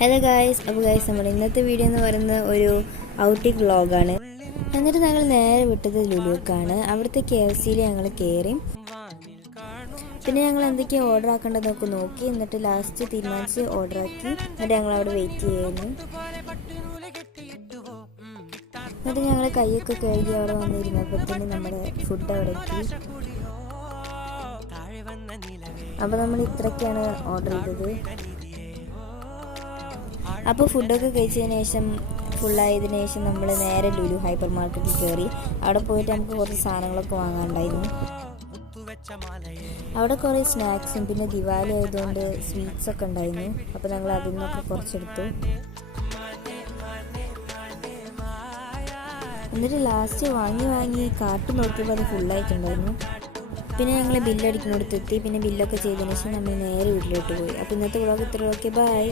Hello guys, അപ്പോൾ guys നമ്മൾ ഇന്നത്തെ വീഡിയോ എന്ന് പറയുന്നത് ഒരു ഔട്ടിംഗ് വ്ളോഗാണ്. എന്നിട്ട് ഞങ്ങൾ നേരെ വിട്ടത് ലുലുക്കാണ്. അവിടുത്തെ KFCയിൽ ഞങ്ങൾ കയറി. പിന്നെ ഞങ്ങൾ എന്തൊക്കെയാണ് ഓർഡർ ആക്കേണ്ടതെന്നൊക്കെ നോക്കി. എന്നിട്ട് ലാസ്റ്റ് തീരുമാനിച്ച് ഓർഡർ ആക്കി. എന്നിട്ട് ഞങ്ങൾ അവിടെ വെയിറ്റ് ചെയ്യുന്നു. എന്നിട്ട് ഞങ്ങൾ കൈയൊക്കെ കഴുകി അവിടെ വന്നിരുന്നപ്പോഴത്തേന് നമ്മുടെ ഫുഡ് അവിടെ എത്തി. അപ്പോൾ നമ്മൾ ഇത്രയൊക്കെയാണ് ഓർഡർ ചെയ്തത്. അപ്പോൾ ഫുഡൊക്കെ കഴിച്ചതിന് ശേഷം ഫുള്ളായതിനു ശേഷം നമ്മൾ നേരെ ലുലു ഹൈപ്പർ മാർക്കറ്റിൽ കയറി. അവിടെ പോയിട്ട് നമുക്ക് കുറച്ച് സാധനങ്ങളൊക്കെ വാങ്ങാനുണ്ടായിരുന്നു. അവിടെ കുറേ സ്നാക്സും പിന്നെ ദിവാലി ആയതുകൊണ്ട് സ്വീറ്റ്സൊക്കെ ഉണ്ടായിരുന്നു. അപ്പോൾ ഞങ്ങൾ അതിൽ നിന്നൊക്കെ കുറച്ചെടുത്തു. എന്നിട്ട് ലാസ്റ്റ് വാങ്ങി കാർട്ട് നോക്കിയപ്പോൾ അത് ഫുള്ളായിട്ടുണ്ടായിരുന്നു. പിന്നെ ഞങ്ങൾ ബില്ലടിക്കുന്നിടത്ത് എത്തി. പിന്നെ ബില്ലൊക്കെ ചെയ്തതിന് ശേഷം നമ്മൾ നേരെ വീട്ടിലോട്ട് പോയി. അപ്പോൾ ഇന്നത്തെ വ്ളോഗ് ഇത്രയൊക്കെ. ബൈ.